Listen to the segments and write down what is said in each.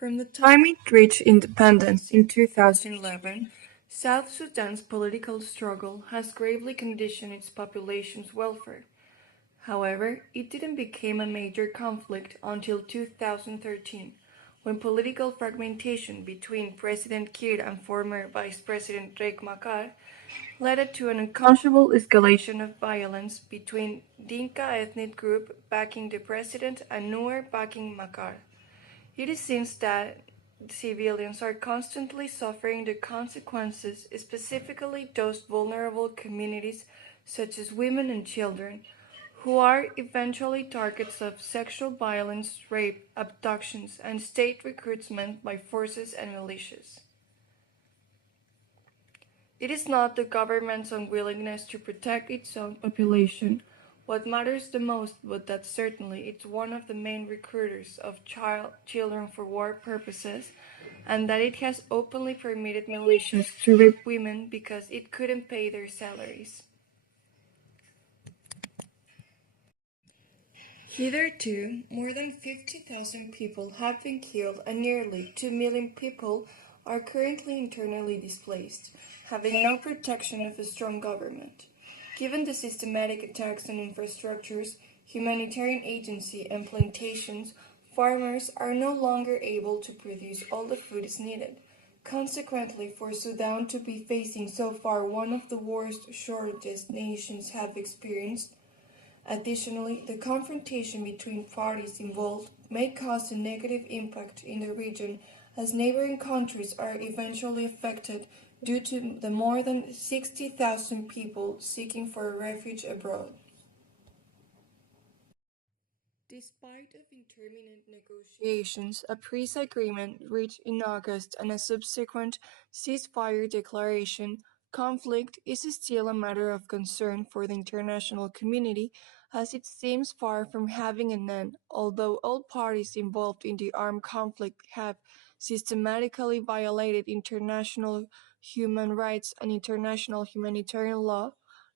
From the time it reached independence in 2011, South Sudan's political struggle has gravely conditioned its population's welfare. However, it didn't become a major conflict until 2013, when political fragmentation between President Kiir and former Vice President Riek Machar led to an unconscionable escalation of violence between Dinka ethnic group backing the president and Nuer backing Machar. It seems that civilians are constantly suffering the consequences, specifically those vulnerable communities such as women and children, who are eventually targets of sexual violence, rape, abductions, and state recruitment by forces and militias. It is not the government's unwillingness to protect its own population what matters the most, but that certainly it's one of the main recruiters of children for war purposes, and that it has openly permitted militias to rape women because it couldn't pay their salaries. Hitherto, more than 50,000 people have been killed and nearly 2 million people are currently internally displaced, having no protection of a strong government. Given the systematic attacks on infrastructures, humanitarian agencies, and plantations, farmers are no longer able to produce all the food is needed. Consequently, for Sudan to be facing so far one of the worst shortages nations have experienced, additionally, the confrontation between parties involved may cause a negative impact in the region as neighboring countries are eventually affected due to the more than 60,000 people seeking for refuge abroad. Despite of intermittent negotiations, a peace agreement reached in August and a subsequent ceasefire declaration, conflict is still a matter of concern for the international community as it seems far from having an end, although all parties involved in the armed conflict have systematically violated international human rights and international humanitarian law.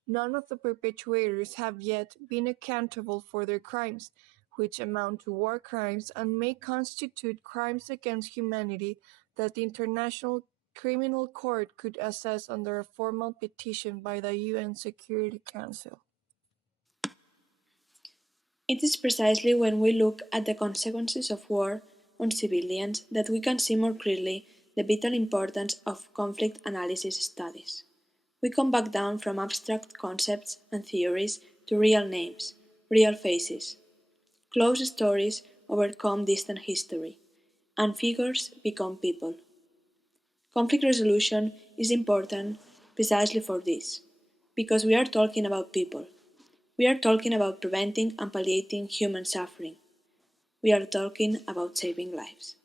None of the perpetrators have yet been accountable for their crimes, which amount to war crimes and may constitute crimes against humanity that the International Criminal Court could assess under a formal petition by the UN Security Council. It is precisely when we look at the consequences of war on civilians that we can see more clearly the vital importance of conflict analysis studies. We come back down from abstract concepts and theories to real names, real faces. Close stories overcome distant history, and figures become people. Conflict resolution is important precisely for this, because we are talking about people. We are talking about preventing and palliating human suffering. We are talking about saving lives.